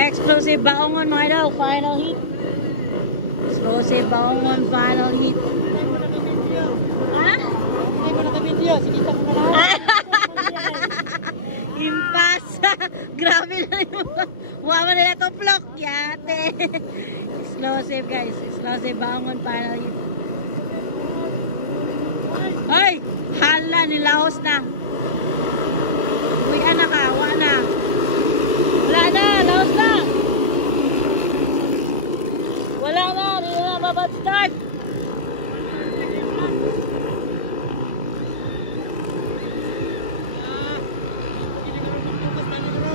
Explosive baongon mga idol, final hit. Explosive baongon, final hit. Ha? Hindi mo naka-video, sige sa mga lang. Impas! Grabe na yun. Wawa nila to vlog. Yate. Explosive guys. Explosive baongon, final hit. Ay! Hala, nilahos na. Uwi na ka, wala na. Wala na, lahos na. Wala na, hindi na mabad start.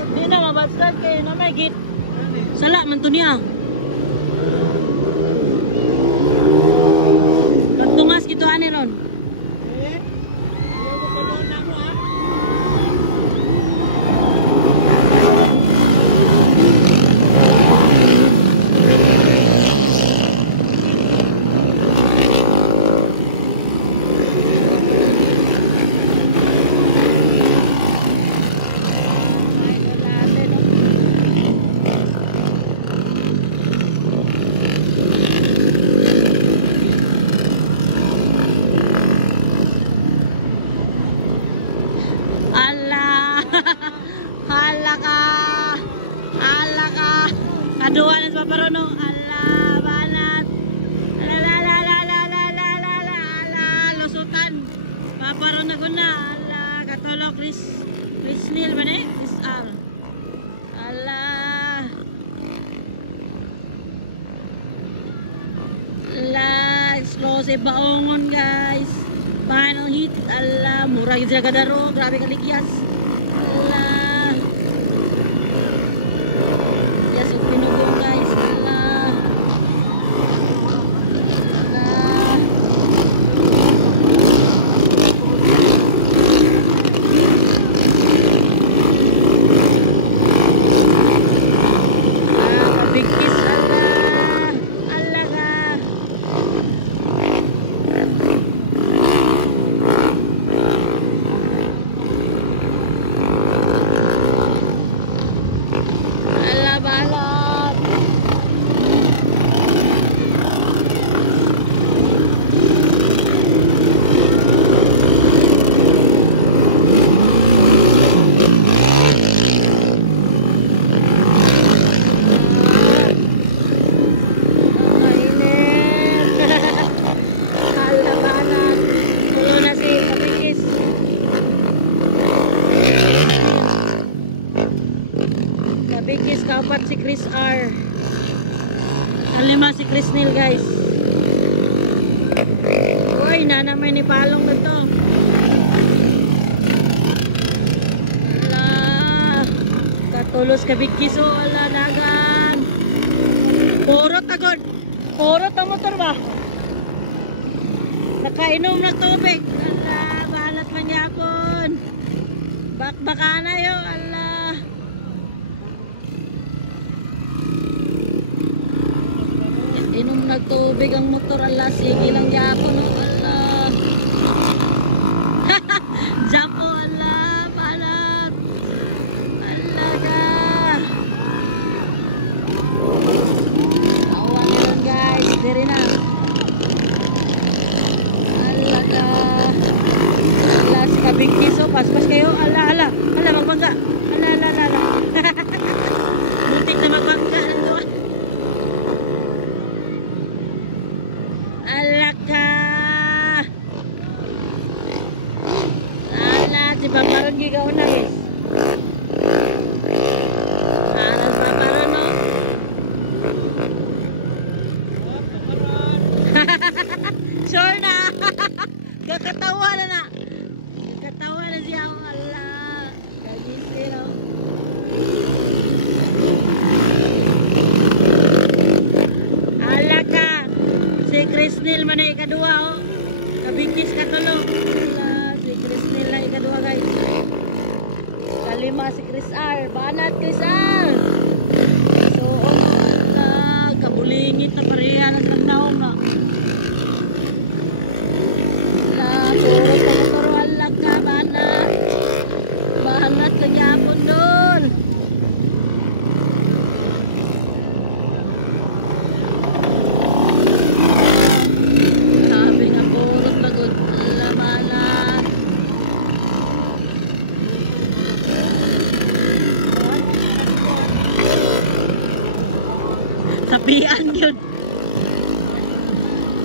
Hindi na mabad start kayo na may git. Sala, man to niya. Pagtungas gito ani ron. Kaduan at paparono. Ala, banat. Ala, lusutan. Paparono ko na. Ala, katulog Chris Neil ba na eh? Chris R. Ala. Ala, explosive baongon guys. Final hit. Ala, murah yung sila kadaro. Grabe kalikyas. Ala. Kabikis kaupat si Chris R. Kalima si Chris Neil guys. Uy, nanamay ni palong na to. Ala, katulos kabikis o ala dagan. Purot agad. Purot ang motor ba? Nakainom na tubig. Ala, balat man yakon. Bakbaka na yun. Ala. Inom nagtubig ang motor. Ala, sige lang yapo no. Ala. Japo, ala. Balat. Ala ka. Awan yun guys. Diri na. Ala ka. Ala, si kabigkiso. Paspas kayo. Ala, ala. Ala, magbangga. Ala, ala, ala. Muntik na magbangga. Si paparon gigaw na guys. Aral paparon no. Sure na. Kakatawa na na. Kakatawa na siya. Ala. Kagisi no. Ala ka. Si Chris Neil man ay kadua oh. Kabikis katulong. Chris Neil na ikadua guys. Kalima si Chris R. Banat Chris R. So na kabulingit na pareha ng tagnaong na. Puro motor wala ka banat. Banat lang yapon doon. Bian yun.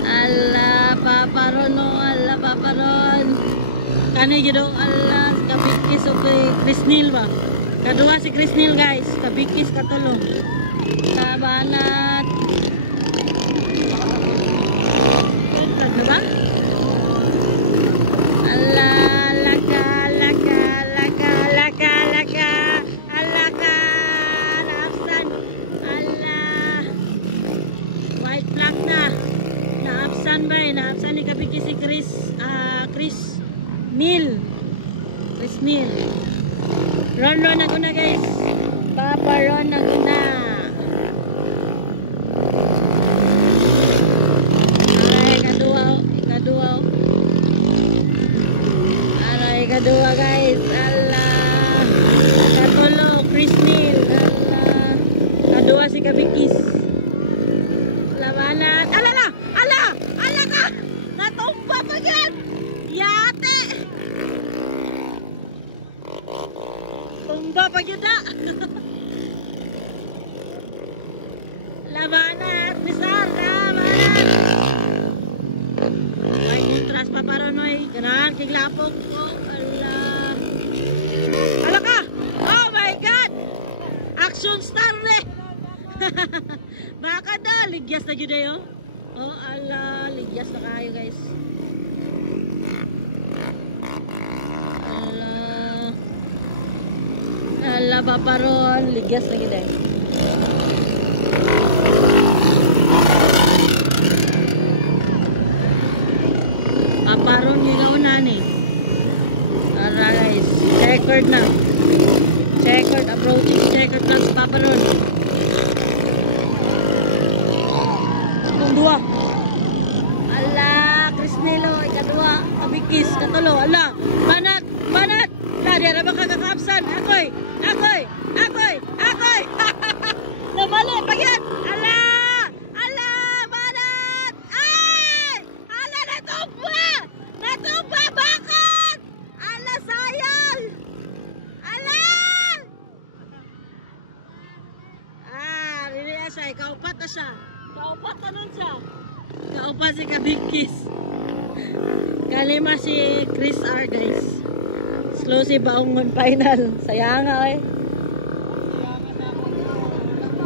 Ala, paparon no. Ala, paparon. Kani yun o. Ala, kabikis o kay Krisnil ba? Kadua si Krisnil guys. Kabikis katulong. Sabanat. Ano ba? Ala, laka, laka, laka, laka, laka. Alaka, naapsan. Ala. White flag na. Naapsan ba eh? Naapsan ni kabiki si Chris Neil. Chris Neil. Ron na guna guys. Papa ron na guna. Kadua guys, Allah, katulo, Chris Neil, Allah, kadua si Kabikis, labanan, ala ka, natumba pa yan, yate, tumba pa yun na, labanan, misar, labanan, ay nitras pa paranoy, ganahan, kiglapok ko. Action star ne. Baka da ligyas na gyud ayo. Oh ala, ligyas na kayo guys. Ala paparon, ligyas na gyud ayo. Paparon gyud una ni. Ara guys, checkered na. Checkered, approaching checkered plus paparon. Itong dua. Ala, Krisnilo, ikadua, kabikis, katulo. Ala, banat. La, di na ba kakakapsan? Akoy. Namali, pagyan. Ala, banat. Ay! Ala, natumba, bakit? Ala, sayang. Ala! Siya, kaupat na siya. Kaupat na nun siya. Kaupat si Kabikis. Kalima si Chris R guys. Slow si Baungon final. Sayang nga eh.